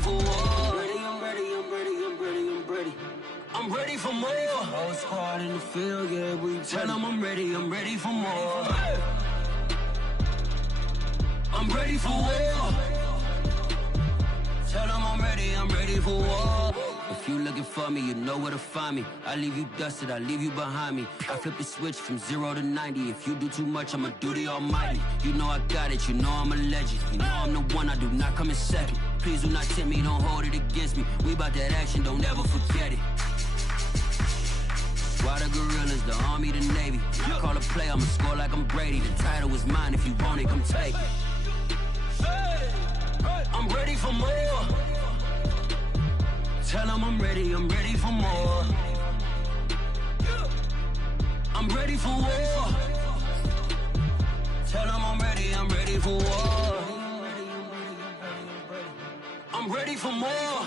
for war. I'm ready for more. Whole squad in the field, yeah, we tell them I'm ready for more. I'm ready for war. Tell them I'm ready for war. If you looking for me, you know where to find me. I leave you dusted, I leave you behind me. I flip the switch from 0 to 90. If you do too much, I'ma do the almighty. You know I got it, you know I'm a legend. You know I'm the one, I do not come in second. Please do not tempt me, don't hold it against me. We bout that action, don't ever forget it. Why the gorillas, the army, the navy. You call a play, I'ma score like I'm Brady. The title is mine, if you want it, come take it. I'm ready for more. Tell them I'm ready for more. I'm ready for war. Tell them I'm ready for war. I'm ready for more.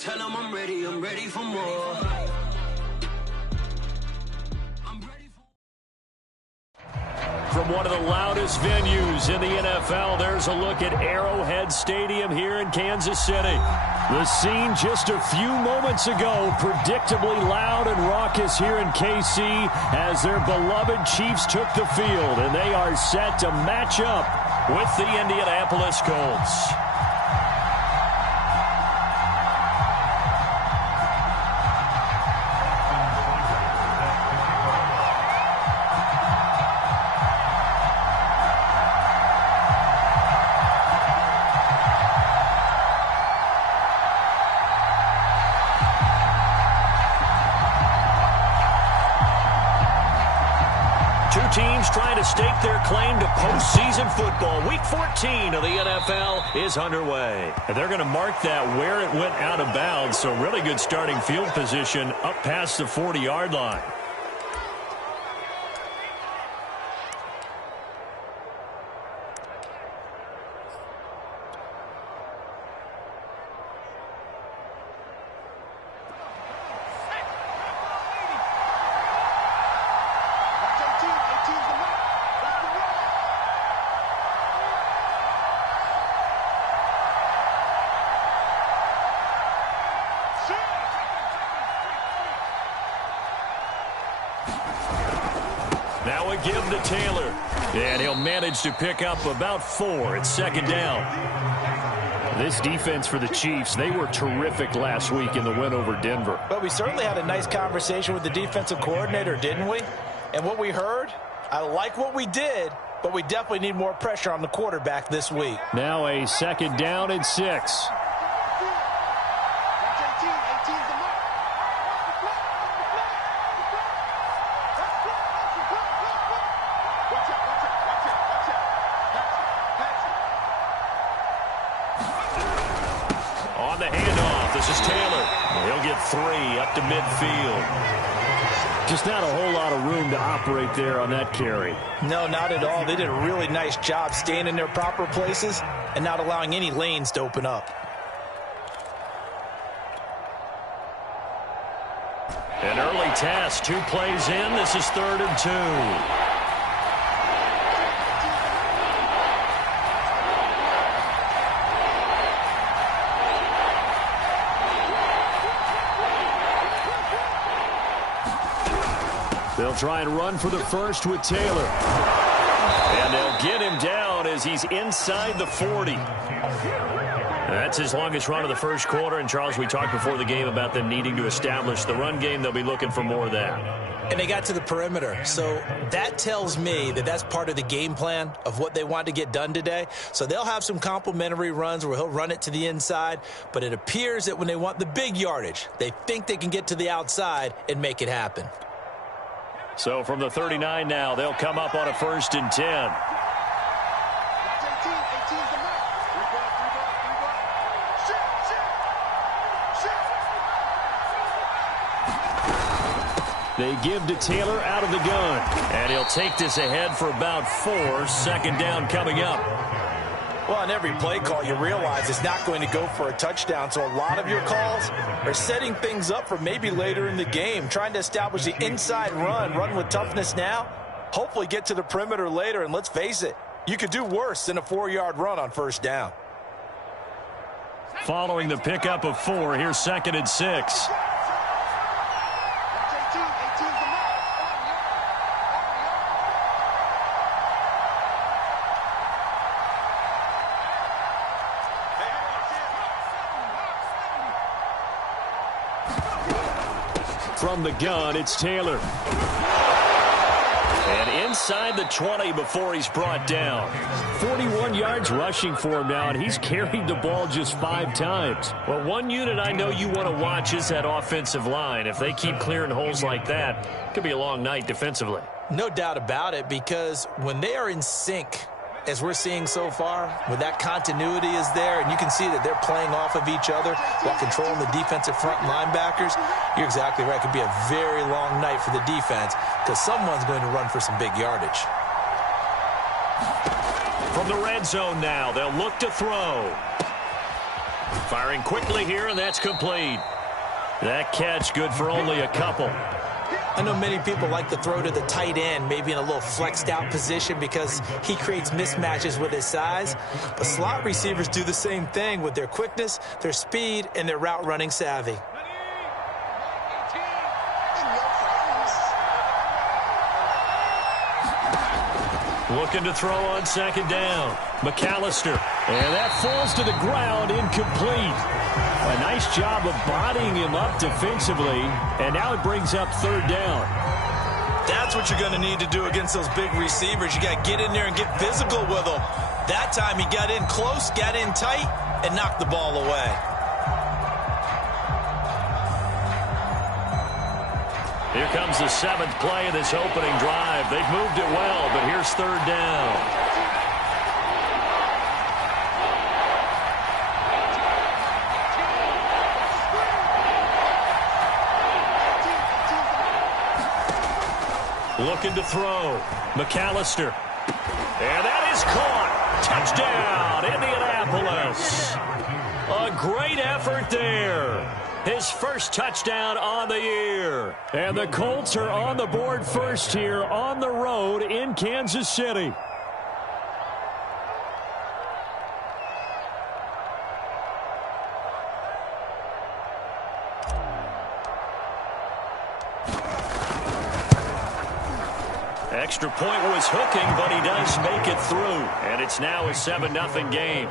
Tell them I'm ready for more. From one of the loudest venues in the NFL, there's a look at Arrowhead Stadium here in Kansas City. The scene just a few moments ago, predictably loud and raucous here in KC as their beloved Chiefs took the field, and they are set to match up with the Indianapolis Colts. Teams trying to stake their claim to postseason football. Week 14 of the NFL is underway. And they're going to mark that where it went out of bounds, so really good starting field position up past the 40-yard line. Now a give to Taylor, and he'll manage to pick up about 4. It's second down. This defense for the Chiefs, they were terrific last week in the win over Denver. But we certainly had a nice conversation with the defensive coordinator, didn't we? And what we heard, I like what we did, but we definitely need more pressure on the quarterback this week. Now a second down and 6. On the handoff, this is Taylor. He'll get 3 up to midfield. Just not a whole lot of room to operate there on that carry. No, not at all. They did a really nice job staying in their proper places and not allowing any lanes to open up. An early test, 2 plays in. This is 3rd and 2. They'll try and run for the first with Taylor. And they'll get him down as he's inside the 40. That's his longest run of the first quarter. And, Charles, we talked before the game about them needing to establish the run game. They'll be looking for more of that. And they got to the perimeter. So that tells me that that's part of the game plan of what they want to get done today. So they'll have some complimentary runs where he'll run it to the inside. But it appears that when they want the big yardage, they think they can get to the outside and make it happen. So from the 39 now, they'll come up on a 1st and 10. They give to Taylor out of the gun. And he'll take this ahead for about 4. Second down coming up. Well, on every play call, you realize it's not going to go for a touchdown. So a lot of your calls are setting things up for maybe later in the game, trying to establish the inside run with toughness now, hopefully get to the perimeter later. And let's face it, you could do worse than a 4-yard run on 1st down. Following the pickup of 4, here's 2nd and 6. From the gun, it's Taylor. And inside the 20 before he's brought down. 41 yards rushing for him now, and he's carried the ball just 5 times. Well, one unit I know you want to watch is that offensive line. If they keep clearing holes like that, it could be a long night defensively. No doubt about it, because when they are in sync, as we're seeing so far, when that continuity is there, and you can see that they're playing off of each other while controlling the defensive front linebackers, you're exactly right. It could be a very long night for the defense because someone's going to run for some big yardage. From the red zone now, they'll look to throw. Firing quickly here, and that's complete. That catch good for only a couple. I know many people like to throw to the tight end, maybe in a little flexed out position because he creates mismatches with his size. But slot receivers do the same thing with their quickness, their speed, and their route running savvy. Looking to throw on 2nd down. McAllister. And that falls to the ground, incomplete. A nice job of bodying him up defensively, and now it brings up 3rd down. That's what you're going to need to do against those big receivers. You got to get in there and get physical with them. That time he got in close, got in tight, and knocked the ball away. Here comes the 7th play of this opening drive. They've moved it well, but here's 3rd down. Looking to throw. McAllister. And that is caught. Touchdown, Indianapolis. A great effort there. His first touchdown on the year. And the Colts are on the board first here on the road in Kansas City. Extra point was hooking, but he does make it through. And it's now a 7-0 game.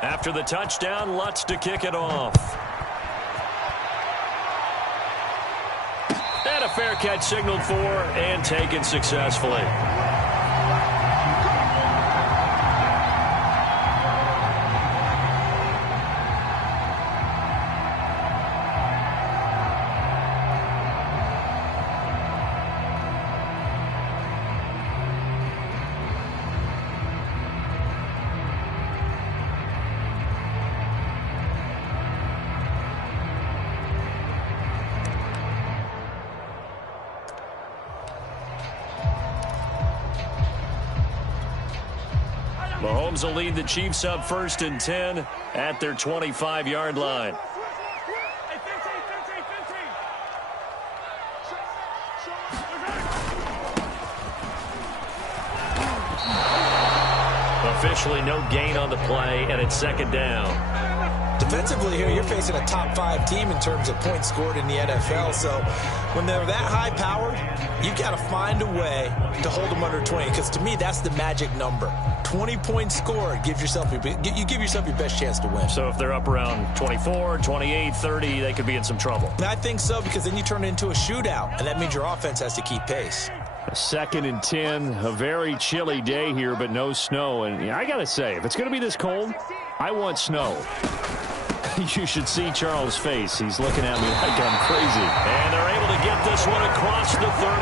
After the touchdown, Lutz to kick it off. And a fair catch signaled for and taken successfully. Mahomes will lead the Chiefs up 1st and 10 at their 25-yard line. Officially no gain on the play, and it's 2nd down. Defensively here, you're facing a top 5 team in terms of points scored in the NFL. So when they're that high-powered, you got to find a way to hold them under 20. Because to me, that's the magic number. 20 points scored gives yourself you give yourself your best chance to win. So if they're up around 24, 28, 30, they could be in some trouble. I think so, because then you turn it into a shootout, and that means your offense has to keep pace. 2nd and 10, a very chilly day here, but no snow. And I got to say, if it's going to be this cold, I want snow. You should see Charles' face. He's looking at me like I'm crazy. And they're able to get this one across the 35.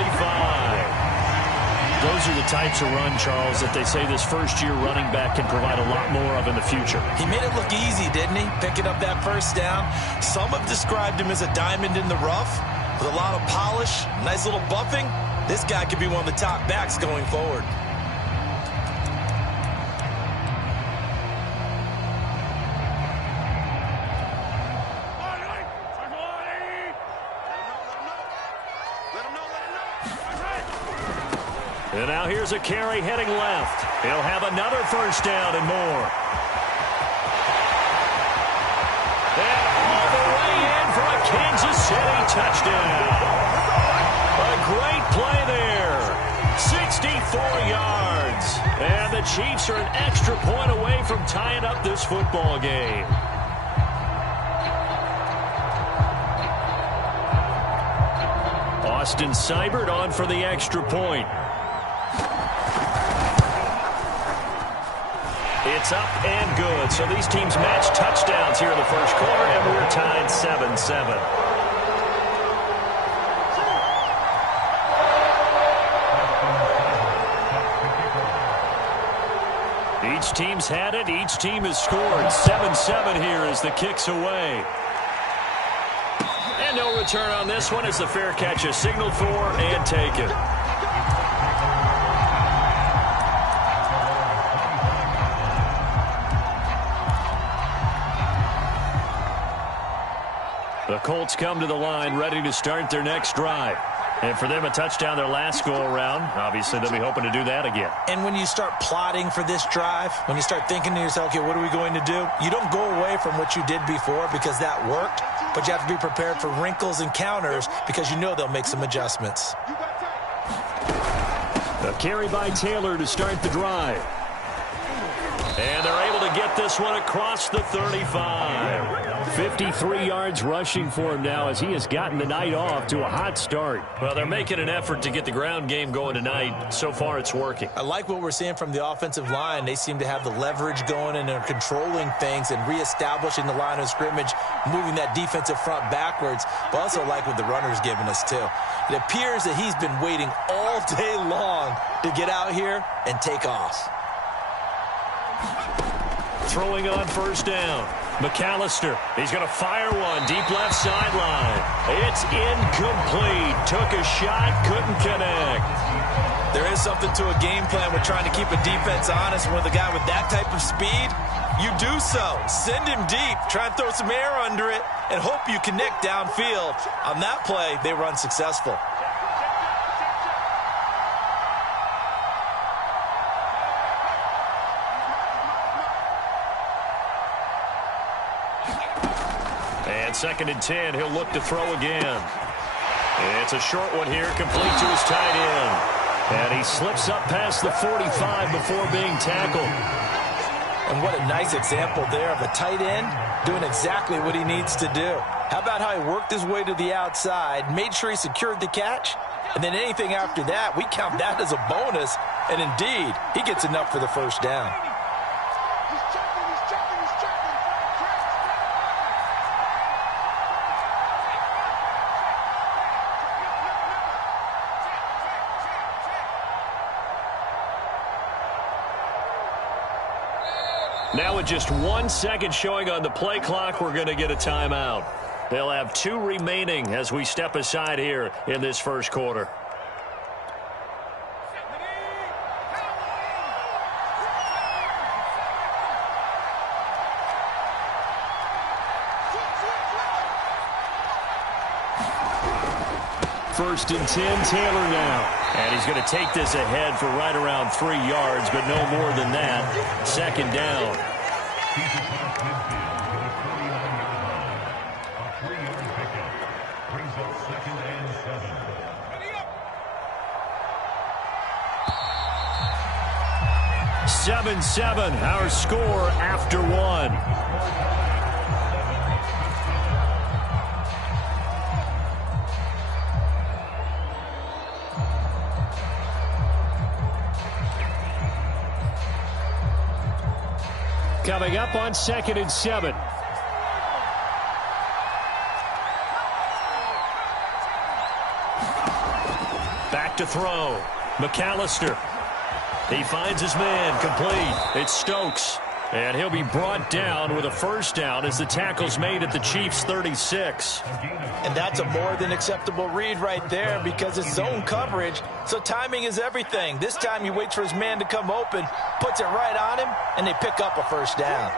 Those are the types of run, Charles, that they say this first-year running back can provide a lot more of in the future. He made it look easy, didn't he? Picking up that first down. Some have described him as a diamond in the rough with a lot of polish, nice little buffing. This guy could be one of the top backs going forward. And now here's a carry heading left. He'll have another first down and more. And all the way in for a Kansas City touchdown. A great play there. 64 yards. And the Chiefs are an extra point away from tying up this football game. Austin Seibert on for the extra point. It's up and good. So these teams match touchdowns here in the first quarter, and we're tied 7-7. Each team's had it. Each team has scored. 7-7 here as the kick's away. And no return on this one as the fair catch is signaled for and taken. The Colts come to the line ready to start their next drive. And for them, a touchdown their last go-around. Obviously, they'll be hoping to do that again. And when you start plotting for this drive, when you start thinking to yourself, okay, what are we going to do? You don't go away from what you did before because that worked, but you have to be prepared for wrinkles and counters because you know they'll make some adjustments. A carry by Taylor to start the drive. And they're able to get this one across the 35. 53 yards rushing for him now as he has gotten the night off to a hot start. Well, they're making an effort to get the ground game going tonight. So far, it's working. I like what we're seeing from the offensive line. They seem to have the leverage going and they're controlling things and reestablishing the line of scrimmage, moving that defensive front backwards. But also like what the runner's giving us, too. It appears that he's been waiting all day long to get out here and take off. Throwing on first down. McAllister, he's going to fire one deep left sideline. It's incomplete. Took a shot, couldn't connect. There is something to a game plan with trying to keep a defense honest. With a guy with that type of speed, you do so. Send him deep. Try and throw some air under it and hope you connect downfield. On that play, they run successful. Second and 10, he'll look to throw again. It's a short one here, complete to his tight end. And he slips up past the 45 before being tackled. And what a nice example there of a tight end doing exactly what he needs to do. How about how he worked his way to the outside, made sure he secured the catch, and then anything after that, we count that as a bonus. And indeed, he gets enough for the first down. Now with just 1 second showing on the play clock, we're going to get a timeout. They'll have 2 remaining as we step aside here in this first quarter. First and 10, Taylor now. And he's going to take this ahead for right around 3 yards, but no more than that. Second down. Seven, 7, our score after 1. Coming up on 2nd and 7. Back to throw. McAllister. He finds his man, complete. It's Stokes. And he'll be brought down with a first down as the tackle's made at the Chiefs' 36. And that's a more than acceptable read right there because it's zone coverage, so timing is everything. This time he waits for his man to come open, puts it right on him, and they pick up a first down.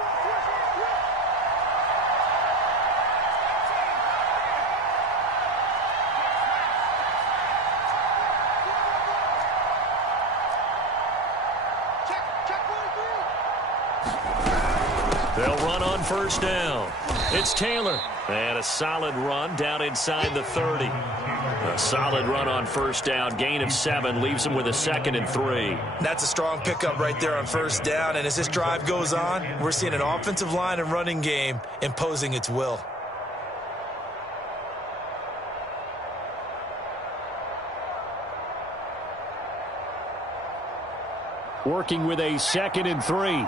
They'll run on first down. It's Taylor. And a solid run down inside the 30. A solid run on first down. Gain of 7 leaves him with a 2nd and 3. That's a strong pickup right there on first down. And as this drive goes on, we're seeing an offensive line and running game imposing its will. Working with a 2nd and 3.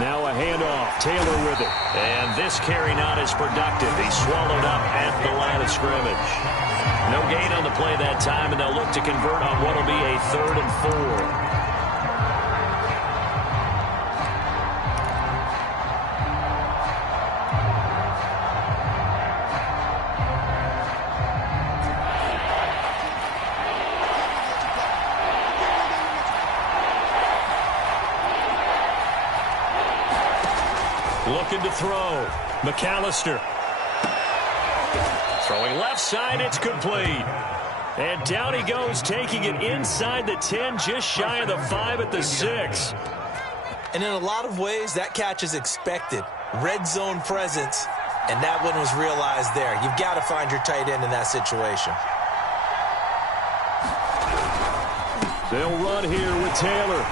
Now a handoff. Taylor with it. And this carry not as productive. He's swallowed up at the line of scrimmage. No gain on the play that time, and they'll look to convert on what will be a 3rd and 4. Looking to throw. McAllister. Throwing left side, it's complete. And down he goes, taking it inside the 10, just shy of the 5 at the 6. And in a lot of ways, that catch is expected. Red zone presence, and that one was realized there. You've got to find your tight end in that situation. They'll run here with Taylor.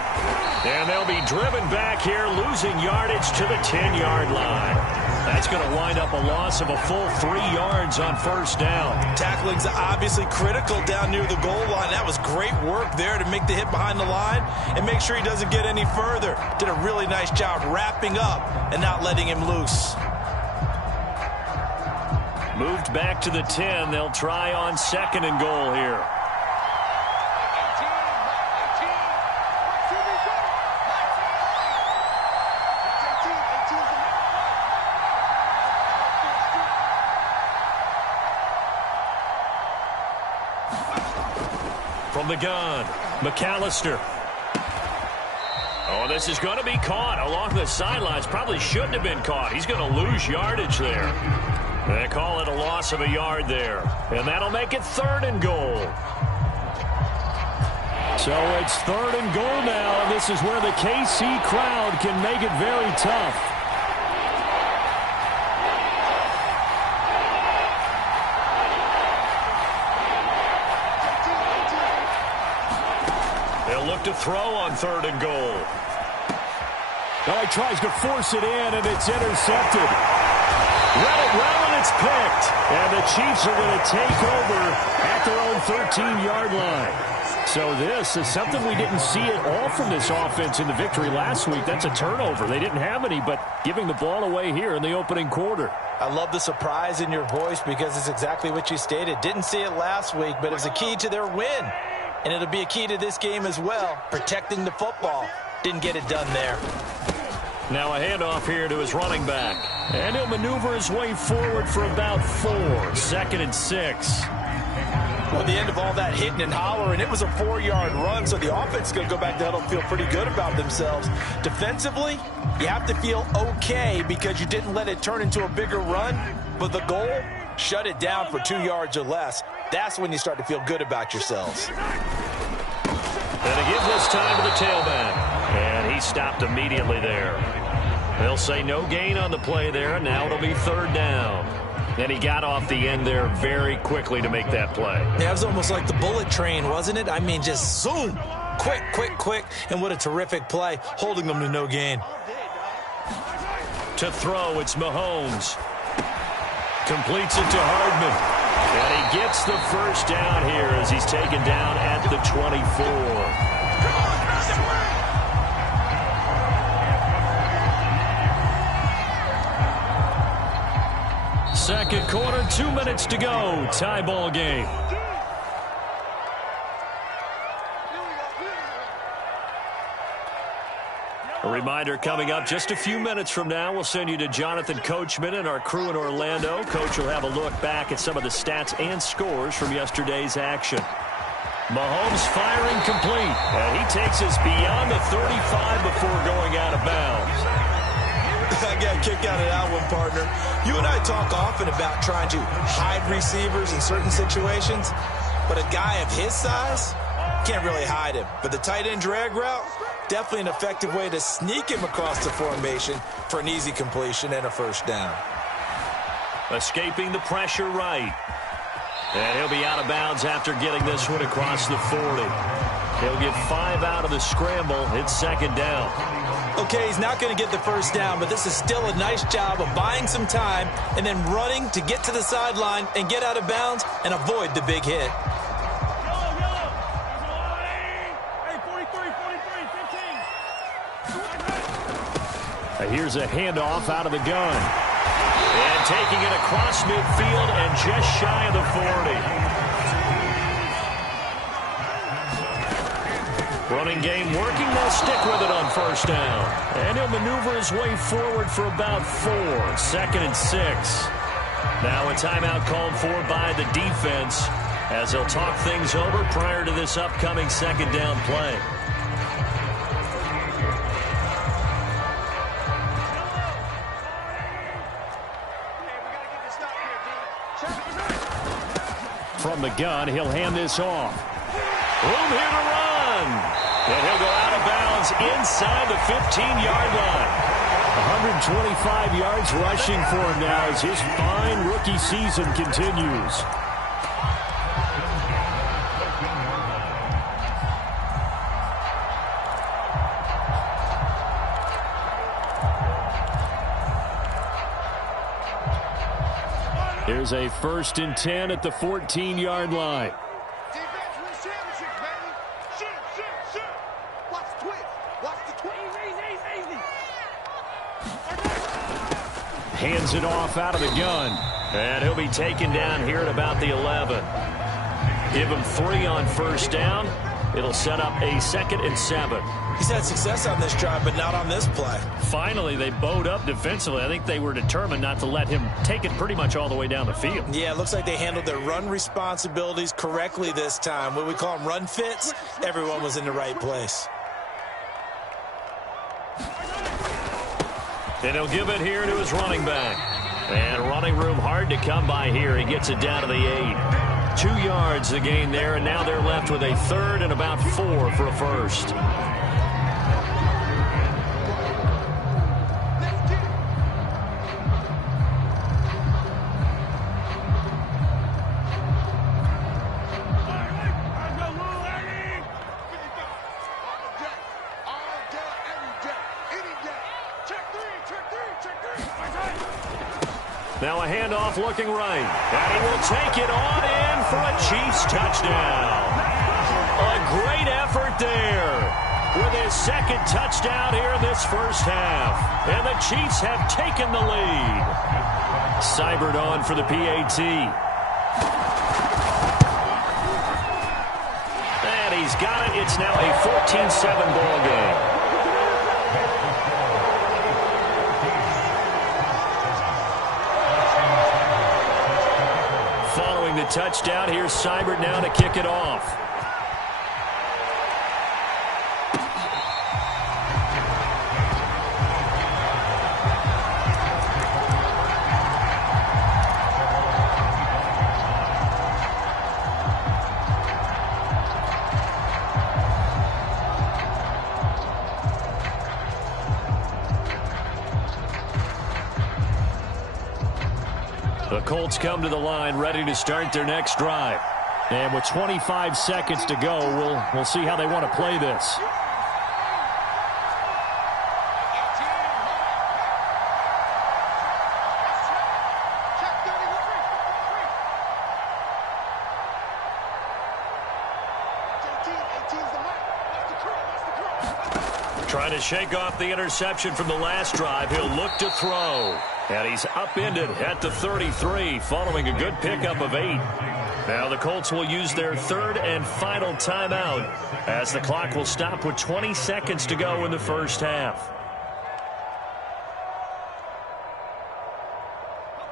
And they'll be driven back here, losing yardage to the 10-yard line. That's going to wind up a loss of a full 3 yards on first down. Tackling's obviously critical down near the goal line. That was great work there to make the hit behind the line and make sure he doesn't get any further. Did a really nice job wrapping up and not letting him loose. Moved back to the 10. They'll try on 2nd and goal here. From the gun, McAllister. Oh, this is going to be caught along the sidelines. Probably shouldn't have been caught. He's going to lose yardage there. They call it a loss of a yard there. And that'll make it 3rd and goal. So it's 3rd and goal now. And this is where the KC crowd can make it very tough. Look to throw on 3rd and goal. Oh, he tries to force it in, and it's intercepted. Let it well, and it's picked. And the Chiefs are going to take over at their own 13-yard line. So this is something we didn't see at all from this offense in the victory last week. That's a turnover. They didn't have any, but giving the ball away here in the opening quarter. I love the surprise in your voice because it's exactly what you stated. Didn't see it last week, but it was a key to their win. And it'll be a key to this game as well, protecting the football. Didn't get it done there. Now a handoff here to his running back. And he'll maneuver his way forward for about 4. 2nd and 6. Well, at the end of all that hitting and hollering, it was a 4-yard run, so the offense is going to go back to huddle and feel pretty good about themselves. Defensively, you have to feel okay because you didn't let it turn into a bigger run, but the goal, shut it down for 2 yards or less. That's when you start to feel good about yourselves. And they give this time to the tailback. And he stopped immediately there. They'll say no gain on the play there, and now it'll be 3rd down. And he got off the end there very quickly to make that play. Yeah, it was almost like the bullet train, wasn't it? I mean, just zoom. Quick, quick, quick. And what a terrific play, holding them to no gain. To throw, it's Mahomes. Completes it to Hardman. And he gets the first down here as he's taken down at the 24. second quarter, 2 minutes to go. Tie ball game. A reminder coming up just a few minutes from now. We'll send you to Jonathan Coachman and our crew in Orlando. Coach will have a look back at some of the stats and scores from yesterday's action. Mahomes firing complete. And he takes us beyond the 35 before going out of bounds. I got a kick out of that one, partner. You and I talk often about trying to hide receivers in certain situations, but a guy of his size can't really hide him. But the tight end drag route, definitely an effective way to sneak him across the formation for an easy completion and a first down. Escaping the pressure right. And he'll be out of bounds after getting this one across the 40. He'll get 5 out of the scramble. It's second down. Okay, he's not going to get the first down, but this is still a nice job of buying some time and then running to get to the sideline and get out of bounds and avoid the big hit. Here's a handoff out of the gun. And taking it across midfield and just shy of the 40. Running game working. They'll stick with it on first down. And he'll maneuver his way forward for about 4. Second and 6. Now a timeout called for by the defense as they'll talk things over prior to this upcoming second down play. From the gun, he'll hand this off. Room here to run. And he'll go out of bounds inside the 15-yard line. 125 yards rushing for him now as his fine rookie season continues. Here's a 1st and 10 at the 14-yard line. Defense wins championship, baby. Shoot. Watch the twist. Watch the twist. Easy. Hands it off out of the gun. And he'll be taken down here at about the 11. Give him 3 on first down. It'll set up a 2nd and 7. He's had success on this drive, but not on this play. Finally, they bowed up defensively. I think they were determined not to let him take it pretty much all the way down the field. Yeah, it looks like they handled their run responsibilities correctly this time. What we call them run fits, everyone was in the right place. And he'll give it here to his running back. And running room hard to come by here. He gets it down to the 8. 2 yards the gain there, and now they're left with a 3rd and about 4 for a first. Now a handoff looking right. And he will take it on in for a Chiefs touchdown. A great effort there with his 2nd touchdown here in this first half. And the Chiefs have taken the lead. Seibert on for the PAT. And he's got it. It's now a 14-7 ball game. The touchdown. Here's Seibert now to kick it off. The Colts come to the line ready to start their next drive. And with 25 seconds to go, we'll see how they want to play this. Trying to shake off the interception from the last drive. He'll look to throw. And he's upended at the 33 following a good pickup of 8. Now the Colts will use their third and final timeout as the clock will stop with 20 seconds to go in the first half.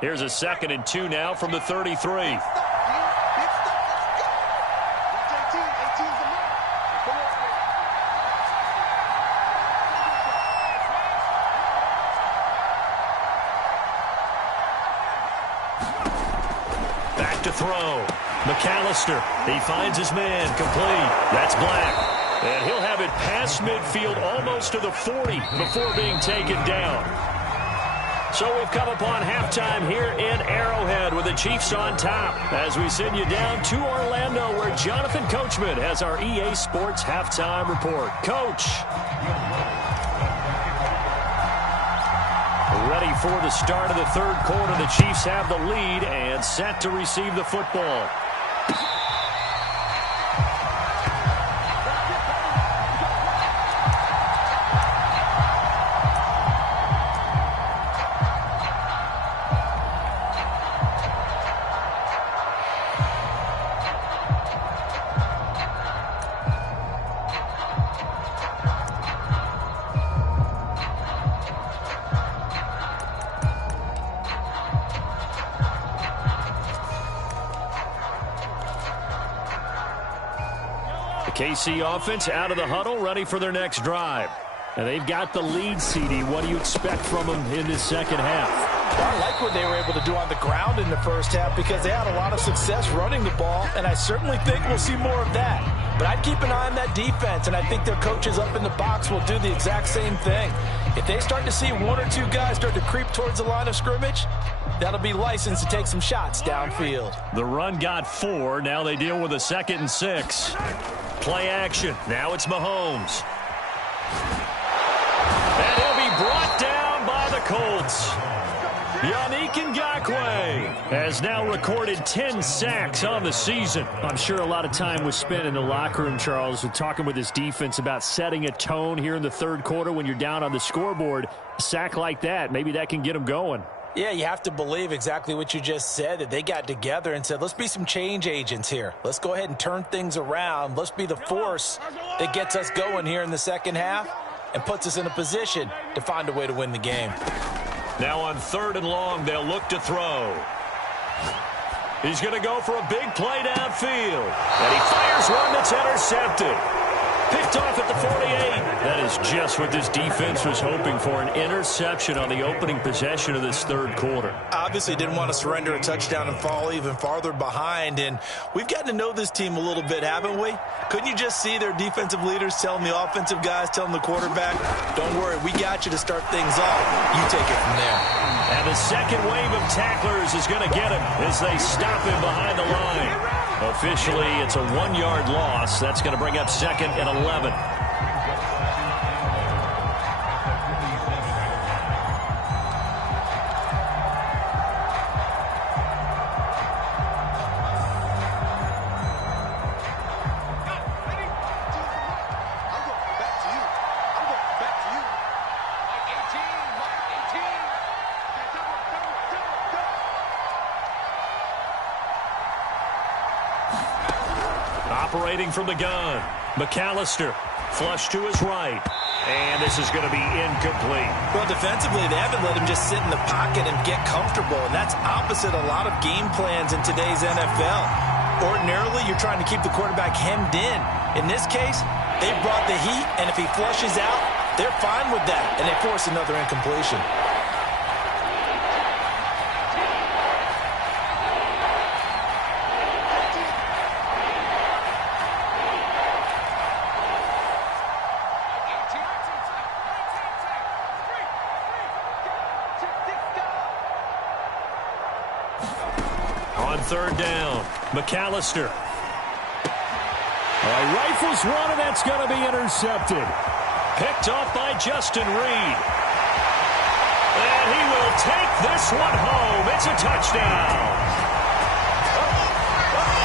Here's a 2nd and 2 now from the 33. Back to throw. McAllister. He finds his man. Complete. That's Black. And he'll have it past midfield almost to the 40 before being taken down. So we've come upon halftime here in Arrowhead with the Chiefs on top as we send you down to Orlando where Jonathan Coachman has our EA Sports halftime report. Coach. Ready for the start of the third quarter. The Chiefs have the lead and set to receive the football. KC offense out of the huddle, ready for their next drive. And they've got the lead, CD. What do you expect from them in this second half? Well, I like what they were able to do on the ground in the first half because they had a lot of success running the ball, and I certainly think we'll see more of that. But I'd keep an eye on that defense, and I think their coaches up in the box will do the exact same thing. If they start to see 1 or 2 guys start to creep towards the line of scrimmage, that'll be licensed to take some shots downfield. The run got 4. Now they deal with a 2nd and 6. Play action. Now it's Mahomes. And he'll be brought down by the Colts. Yannick Ngakoue has now recorded 10 sacks on the season. I'm sure a lot of time was spent in the locker room, Charles, with talking with his defense about setting a tone here in the third quarter when you're down on the scoreboard. A sack like that, maybe that can get them going. Yeah, you have to believe exactly what you just said, that they got together and said, let's be some change agents here. Let's go ahead and turn things around. Let's be the force that gets us going here in the second half and puts us in a position to find a way to win the game. Now on 3rd and long, they'll look to throw. He's going to go for a big play downfield. And he fires one that's intercepted. Picked off at the 48. That is just what this defense was hoping for, an interception on the opening possession of this third quarter. Obviously didn't want to surrender a touchdown and fall even farther behind. And we've gotten to know this team a little bit, haven't we? Couldn't you just see their defensive leaders telling the offensive guys, telling the quarterback, don't worry, we got you to start things off. You take it from there. And the second wave of tacklers is going to get him as they stop him behind the line. Officially, it's a 1-yard loss. That's going to bring up 2nd and 11. Operating from the gun, McAllister, flush to his right, and this is going to be incomplete. Well, defensively, they haven't let him just sit in the pocket and get comfortable, and that's opposite a lot of game plans in today's NFL. Ordinarily, you're trying to keep the quarterback hemmed in. In this case, they brought the heat, and if he flushes out, they're fine with that, and they force another incompletion. On 3rd down, McAllister. All right, rifles one, and that's going to be intercepted. Picked off by Justin Reed. And he will take this one home. It's a touchdown.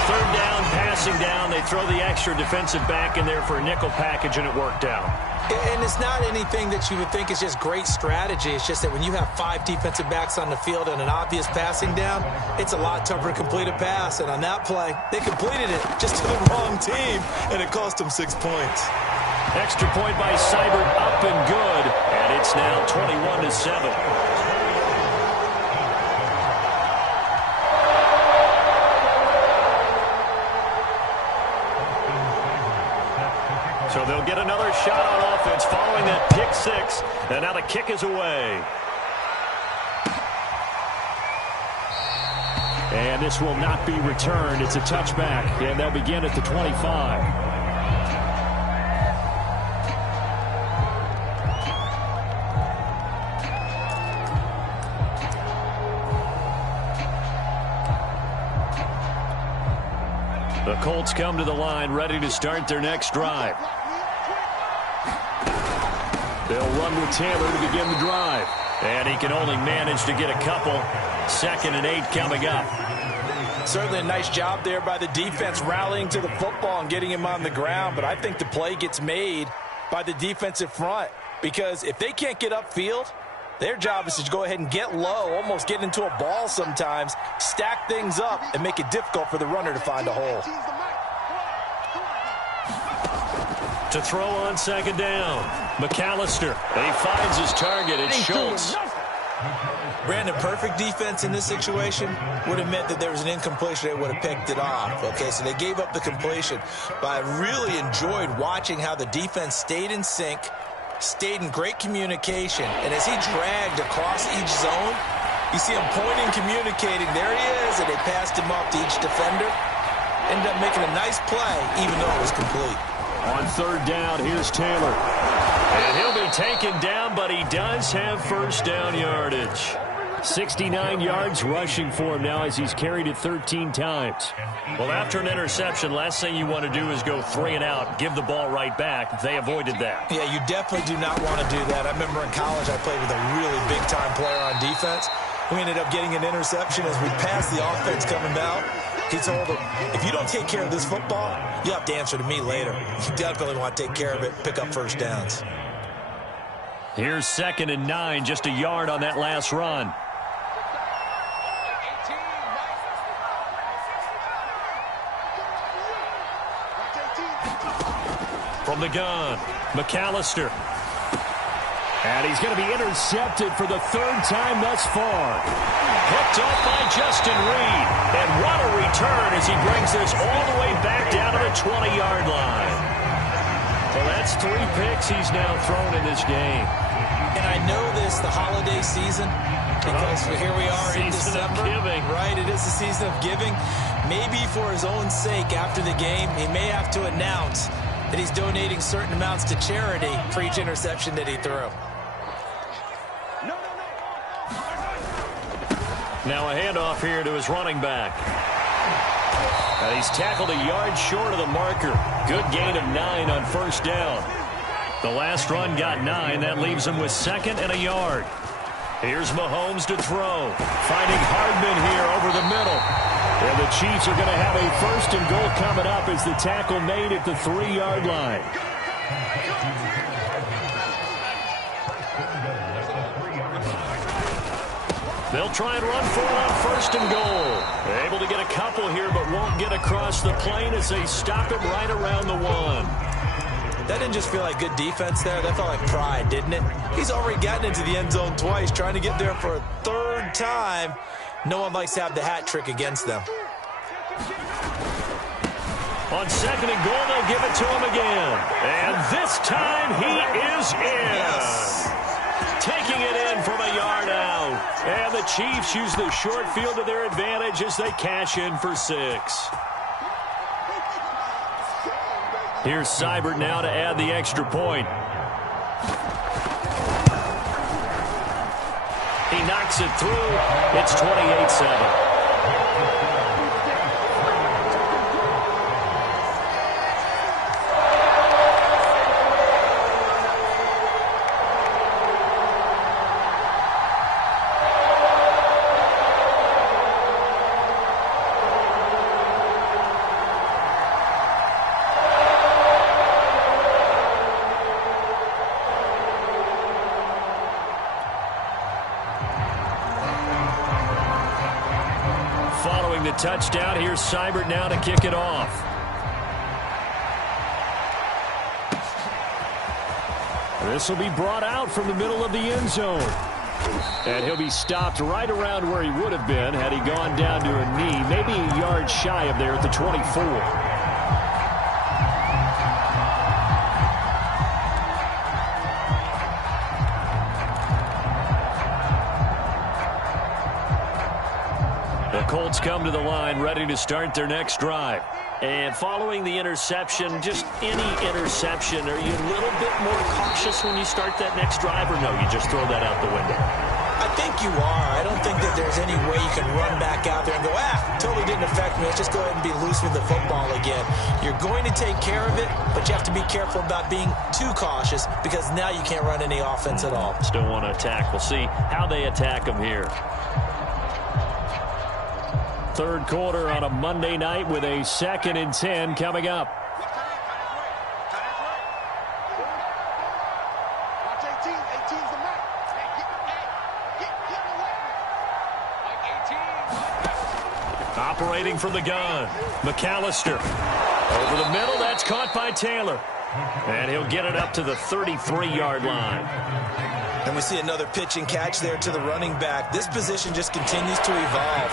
3rd down, passing down. They throw the extra defensive back in there for a nickel package, and it worked out. And it's not anything that you would think is just great strategy. It's just that when you have 5 defensive backs on the field and an obvious passing down, it's a lot tougher to complete a pass. And on that play, they completed it just to the wrong team, and it cost them 6 points. Extra point by Seibert, up and good, and it's now 21-7. So they'll get another shot on offense following that pick 6. And now the kick is away. And this will not be returned. It's a touchback. And they'll begin at the 25. The Colts come to the line ready to start their next drive. They'll run with Taylor to begin the drive. And he can only manage to get a couple. 2nd and 8 coming up. Certainly a nice job there by the defense rallying to the football and getting him on the ground. But I think the play gets made by the defensive front. Because if they can't get upfield, their job is to go ahead and get low, almost get into a ball sometimes, stack things up, and make it difficult for the runner to find a hole. To throw on 2nd down, McAllister. And he finds his target. It's Schultz. Brandon, perfect defense in this situation would have meant that there was an incompletion. They would have picked it off. Okay, so they gave up the completion. But I really enjoyed watching how the defense stayed in sync, stayed in great communication. And as he dragged across each zone, you see him pointing, communicating. There he is, and they passed him off to each defender. Ended up making a nice play, even though it was complete. On 3rd down, here's Taylor. And he'll be taken down, but he does have 1st down yardage. 69 yards rushing for him now as he's carried it 13 times. Well, after an interception, last thing you want to do is go 3 and out, give the ball right back. They avoided that. Yeah, you definitely do not want to do that. I remember in college I played with a really big-time player on defense. We ended up getting an interception as we passed the offense coming out. He told him, if you don't take care of this football, you have to answer to me later. You definitely want to take care of it, pick up 1st downs. Here's 2nd and 9, just a yard on that last run. From the gun, McAllister. And he's going to be intercepted for the 3rd time thus far. Picked off by Justin Reed. And what a return as he brings this all the way back down to the 20-yard line. Well, that's 3 picks he's now thrown in this game. And I know this, the holiday season, because here we are in December. Season of giving. Right, it is the season of giving. Maybe for his own sake after the game, he may have to announce that he's donating certain amounts to charity for each interception that he threw. Now a handoff here to his running back. And he's tackled a yard short of the marker. Good gain of 9 on 1st down. The last run got 9. That leaves him with 2nd and a yard. Here's Mahomes to throw. Finding Hardman here over the middle. And the Chiefs are going to have a 1st and goal coming up as the tackle made at the 3-yard line. They'll try and run for it on 1st and goal. They're able to get a couple here, but won't get across the plane as they stop him right around the 1. That didn't just feel like good defense there. That felt like pride, didn't it? He's already gotten into the end zone twice, trying to get there for a 3rd time. No one likes to have the hat trick against them. On 2nd and goal, they'll give it to him again. And this time he is in. Yes. Taking it in from a yard out. And the Chiefs use the short field to their advantage as they cash in for 6. Here's Seibert now to add the extra point. He knocks it through. It's 28-7. following the touchdown. Here's Seibert now to kick it off. This will be brought out from the middle of the end zone. And he'll be stopped right around where he would have been had he gone down to a knee, maybe a yard shy of there at the 24. The Colts come to the line, ready to start their next drive. And following the interception, just any interception, are you a little bit more cautious when you start that next drive, or no, you just throw that out the window? I think you are. I don't think that there's any way you can run back out there and go, totally didn't affect me. Let's just go ahead and be loose with the football again. You're going to take care of it, but you have to be careful about being too cautious because now you can't run any offense at all. Still want to attack. We'll see how they attack them here. Third quarter on a Monday night with a 2nd and 10 coming up. Operating from the gun, McAllister. Over the middle, that's caught by Taylor. And he'll get it up to the 33-yard line. And we see another pitch and catch there to the running back. This position just continues to evolve.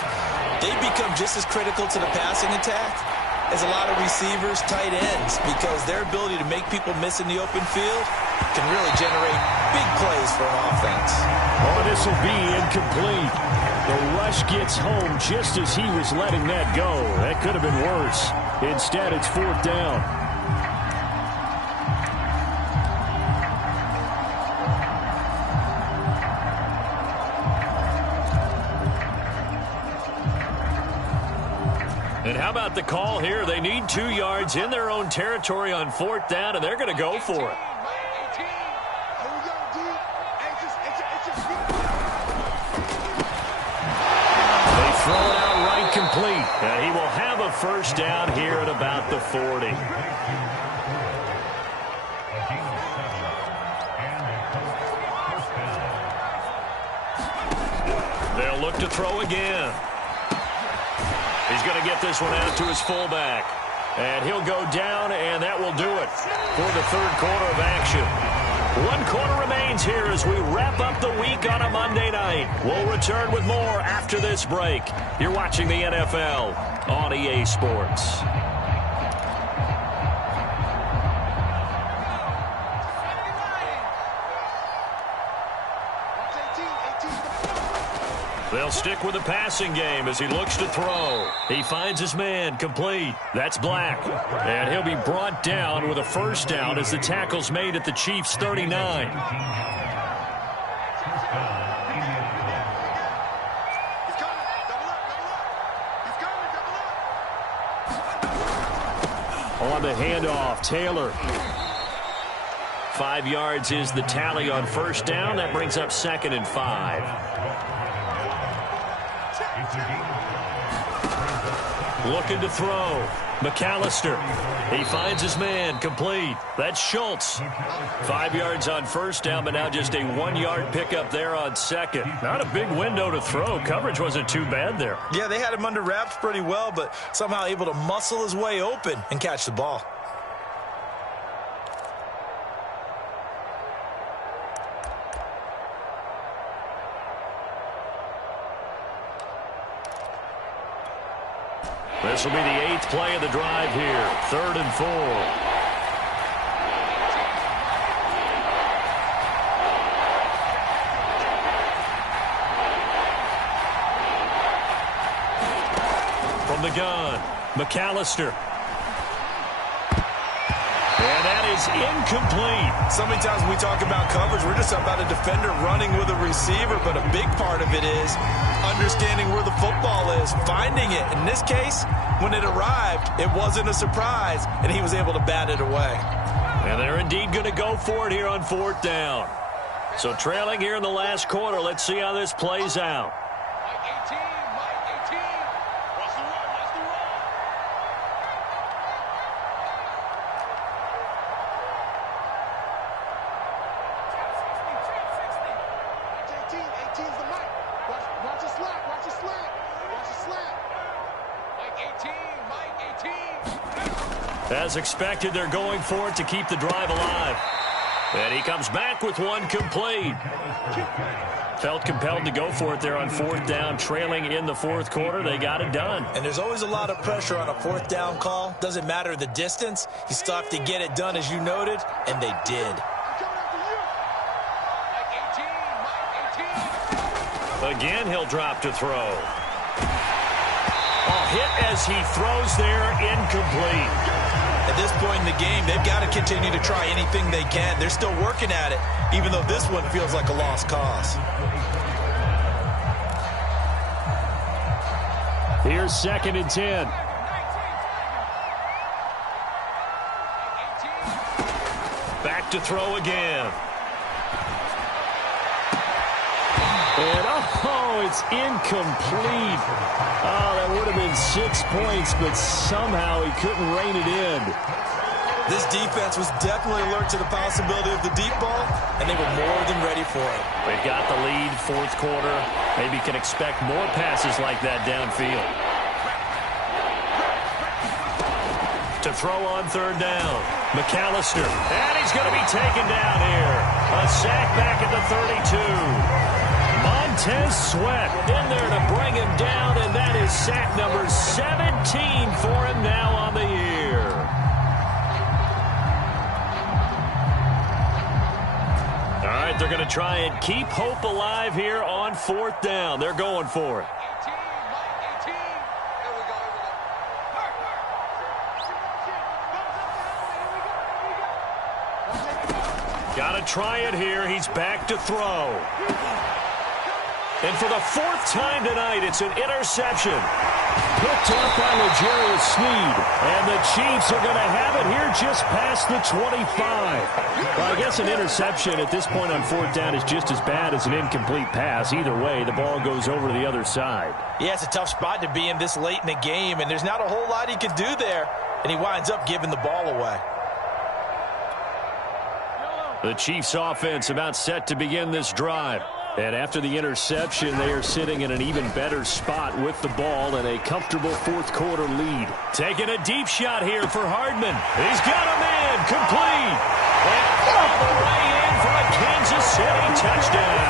They become just as critical to the passing attack as a lot of receivers, tight ends, because their ability to make people miss in the open field can really generate big plays for an offense. Oh, this will be incomplete. The rush gets home just as he was letting that go. That could have been worse. Instead, it's 4th down. And how about the call here? They need 2 yards in their own territory on 4th down, and they're going to go for it. They throw it out right complete. And he will have a first down here at about the 40. They'll look to throw again. He's going to get this one out to his fullback. And he'll go down, and that will do it for the third quarter of action. 1 quarter remains here as we wrap up the week on a Monday night. We'll return with more after this break. You're watching the NFL on EA Sports. They'll stick with the passing game as he looks to throw. He finds his man, complete. That's Black. And he'll be brought down with a first down as the tackle's made at the Chiefs' 39. On the handoff, Taylor. 5 yards is the tally on first down. That brings up 2nd and 5. Looking to throw. McAllister. He finds his man, complete. That's Schultz. 5 yards on first down, but now just a 1-yard pickup there on 2nd. Not a big window to throw. Coverage wasn't too bad there. Yeah, they had him under wraps pretty well, but somehow able to muscle his way open and catch the ball. This will be the 8th play of the drive here. 3rd and 4. From the gun, McAllister. And that is incomplete. So many times when we talk about coverage, we're just about a defender running with a receiver, but a big part of it is understanding where the football is, finding it. In this case, when it arrived, it wasn't a surprise, and he was able to bat it away. And they're indeed going to go for it here on 4th down. So trailing here in the last quarter, let's see how this plays out. As expected, they're going for it to keep the drive alive. And he comes back with one complete. Felt compelled to go for it there on fourth down, trailing in the fourth quarter. They got it done. And there's always a lot of pressure on a fourth down call. Doesn't matter the distance. You still have to get it done, as you noted, and they did. Again, he'll drop to throw. A hit as he throws there, incomplete. At this point in the game, they've got to continue to try anything they can. They're still working at it, even though this one feels like a lost cause. Here's 2nd and 10. Back to throw again. And, oh, it's incomplete. Oh, that would have been 6 points, but somehow he couldn't rein it in. This defense was definitely alert to the possibility of the deep ball, and they were more than ready for it. They've got the lead, fourth quarter. Maybe can expect more passes like that downfield. To throw on third down. McAllister. And he's going to be taken down here. A sack back at the 32. Montez Sweat in there to bring him down, and that is sack number 17 for him now on the year. All right, they're going to try and keep hope alive here on fourth down. They're going for it. Got to try it here. He's back to throw. And for the fourth time tonight, it's an interception. Picked up by L'Jarius Sneed. And the Chiefs are going to have it here just past the 25. Well, I guess an interception at this point on fourth down is just as bad as an incomplete pass. Either way, the ball goes over to the other side. Yeah, it's a tough spot to be in this late in the game, and there's not a whole lot he could do there. And he winds up giving the ball away. The Chiefs offense about set to begin this drive. And after the interception, they are sitting in an even better spot with the ball and a comfortable fourth quarter lead. Taking a deep shot here for Hardman. He's got a man complete. And all the way in for a Kansas City touchdown.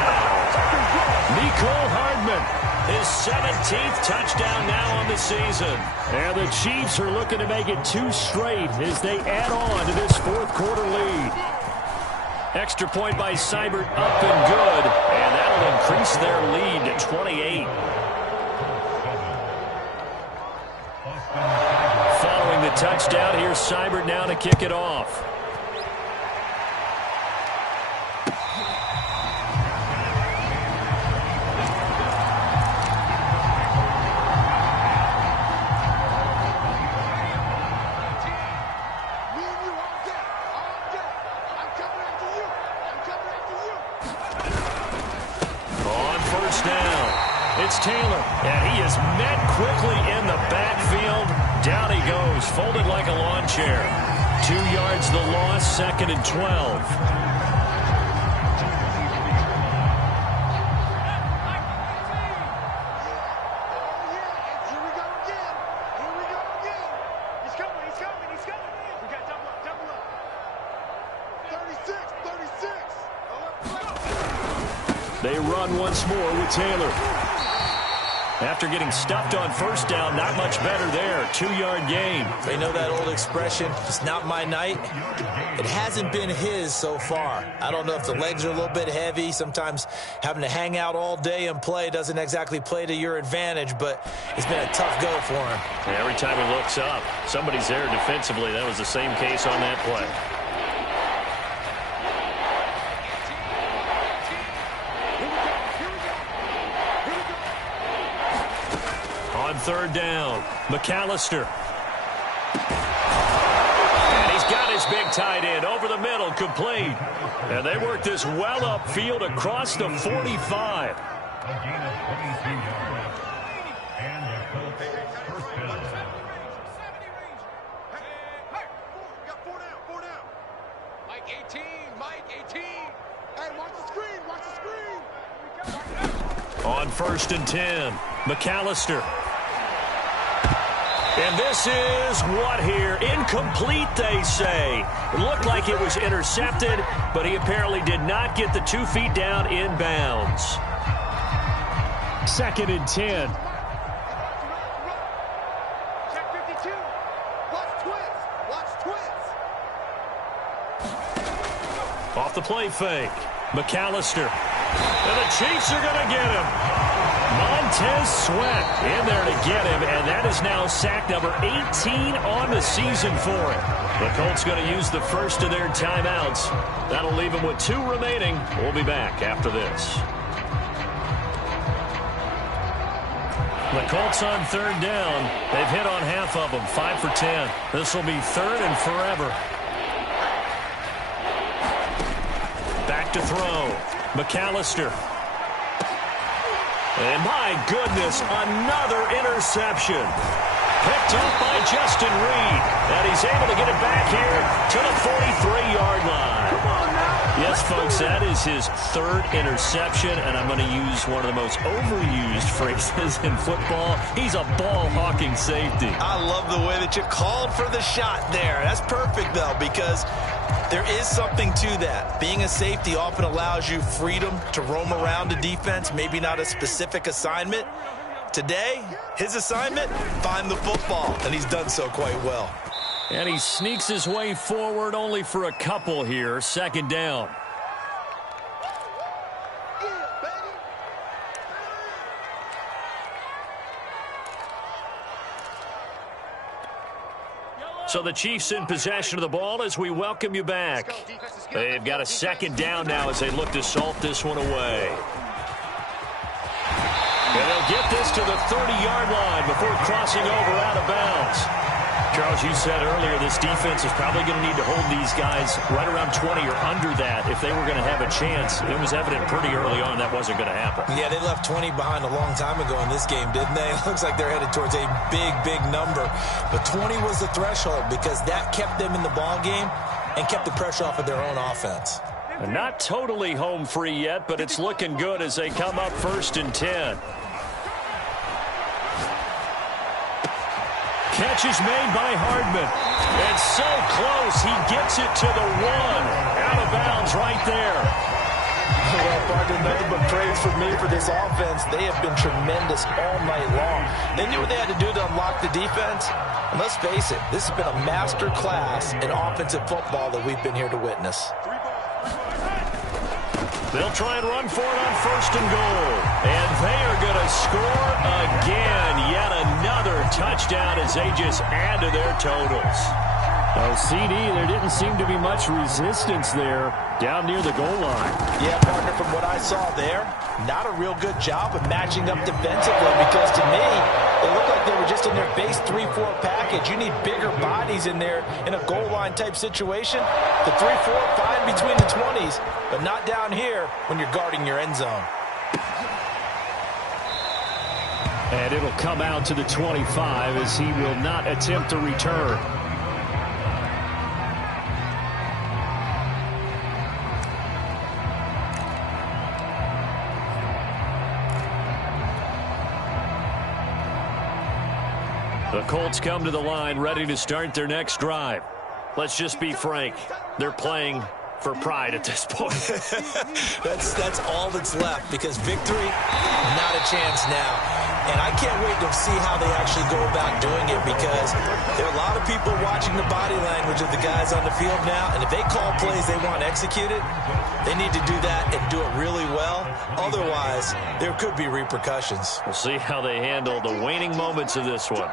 Nicole Hardman, his 17th touchdown now on the season. And the Chiefs are looking to make it 2 straight as they add on to this fourth quarter lead. Extra point by Seibert, up and good, and that'll increase their lead to 28. Following the touchdown, here's Seibert now to kick it off. Taylor, and he is met quickly in the backfield. Down he goes, folded like a lawn chair. 2 yards the loss, 2nd and 12. They run once more with Taylor. After getting stuffed on first down, not much better there. 2-yard gain. They know that old expression, it's not my night. It hasn't been his so far. I don't know if the legs are a little bit heavy. Sometimes having to hang out all day and play doesn't exactly play to your advantage, but it's been a tough go for him. And every time he looks up, somebody's there defensively. That was the same case on that play. Third down, McAllister. And he's got his big tight end over the middle, complete. And they work this well upfield across the 45. Mike 18, Mike 18. Hey, watch the screen, watch the screen. On 1st and 10, McAllister. And this is what here? Incomplete, they say. It looked like it was intercepted, but he apparently did not get the 2 feet down in bounds. 2nd and 10. Check 52. Watch twist. Watch twist. Off the play fake. McAllister. And the Chiefs are going to get him. Montez Sweat in there to get him, and that is now sack number 18 on the season for him. The Colts going to use the first of their timeouts. That'll leave them with 2 remaining. We'll be back after this. The Colts on 3rd down. They've hit on half of them, 5 for 10. This will be 3rd and forever. Back to throw. McAllister. And my goodness, another interception. Picked up by Justin Reed. And he's able to get it back here to the 43-yard line. Come on now. Yes, folks, that is his 3rd interception, and I'm going to use one of the most overused phrases in football. He's a ball-hawking safety. I love the way that you called for the shot there. That's perfect, though, because there is something to that. Being a safety often allows you freedom to roam around a defense, maybe not a specific assignment. Today, his assignment, find the football, and he's done so quite well. And he sneaks his way forward only for a couple here. 2nd down. So the Chiefs in possession of the ball as we welcome you back. They've got a 2nd down now as they look to salt this one away. And they'll get this to the 30-yard line before crossing over out of bounds. Charles, you said earlier this defense is probably going to need to hold these guys right around 20 or under that if they were going to have a chance. It was evident pretty early on that wasn't going to happen. Yeah, they left 20 behind a long time ago in this game, didn't they? It looks like they're headed towards a big, big number. But 20 was the threshold because that kept them in the ball game and kept the pressure off of their own offense. And not totally home free yet, but it's looking good as they come up 1st and 10. Catch is made by Hardman. And so close, he gets it to the 1. Out of bounds right there. Well, partner, nothing but praise for me for this offense. They have been tremendous all night long. They knew what they had to do to unlock the defense. And let's face it, this has been a master class in offensive football that we've been here to witness. They'll try and run for it on 1st and goal. And they are going to score again. Yet another touchdown as they just add to their totals. Oh, CD, there didn't seem to be much resistance there down near the goal line. Yeah, partner, from what I saw there, not a real good job of matching up defensively because to me, it looked like they were just in their base 3-4 package. You need bigger bodies in there in a goal line type situation. The 3-4, fine between the 20s, but not down here when you're guarding your end zone. And it'll come out to the 25 as he will not attempt to return. The Colts come to the line ready to start their next drive. Let's just be frank. They're playing for pride at this point. That's all that's left because victory, not a chance now. And I can't wait to see how they actually go about doing it because there are a lot of people watching the body language of the guys on the field now. And if they call plays they want executed, they need to do that and do it really well. Otherwise, there could be repercussions. We'll see how they handle the waning moments of this one.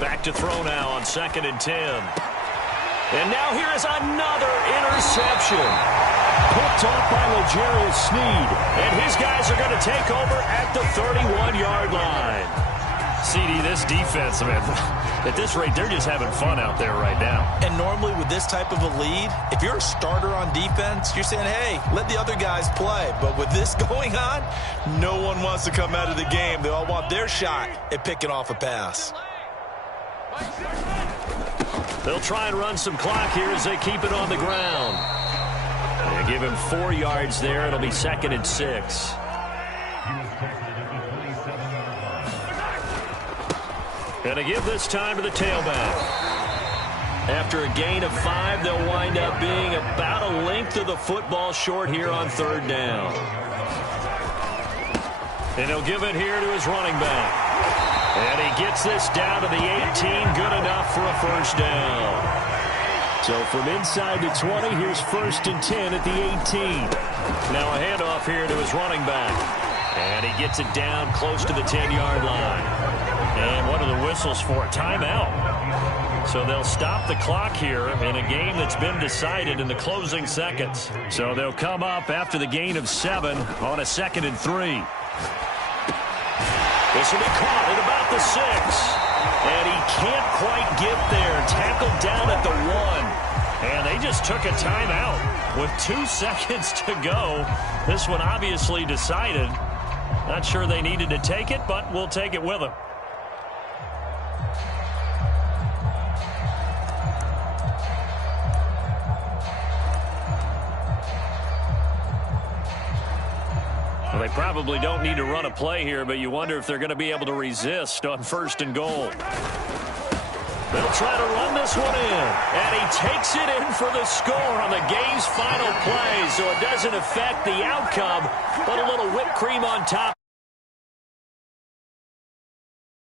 Back to throw now on 2nd and 10. And now here is another interception. Picked off by L'Jarius Sneed. And his guys are going to take over at the 31-yard line. CD, this defense, man, at this rate, they're just having fun out there right now. And normally with this type of a lead, if you're a starter on defense, you're saying, hey, let the other guys play. But with this going on, no one wants to come out of the game. They all want their shot at picking off a pass. They'll try and run some clock here as they keep it on the ground. They give him 4 yards there. It'll be 2nd and 6. And to give this time to the tailback. After a gain of 5, they'll wind up being about a length of the football short here on 3rd down. And he'll give it here to his running back. And he gets this down to the 18, good enough for a 1st down. So from inside the 20, here's 1st and 10 at the 18. Now a handoff here to his running back. And he gets it down close to the 10-yard line. And what are the whistles for? Timeout. So they'll stop the clock here in a game that's been decided in the closing seconds. So they'll come up after the gain of 7 on a 2nd and 3. This will be caught at about the 6. And he can't quite get there. Tackled down at the 1. And they just took a timeout with 2 seconds to go. This one obviously decided. Not sure they needed to take it, but we'll take it with them. Well, they probably don't need to run a play here, but you wonder if they're going to be able to resist on 1st and goal. They'll try to run this one in, and he takes it in for the score on the game's final play, so it doesn't affect the outcome, but a little whipped cream on top.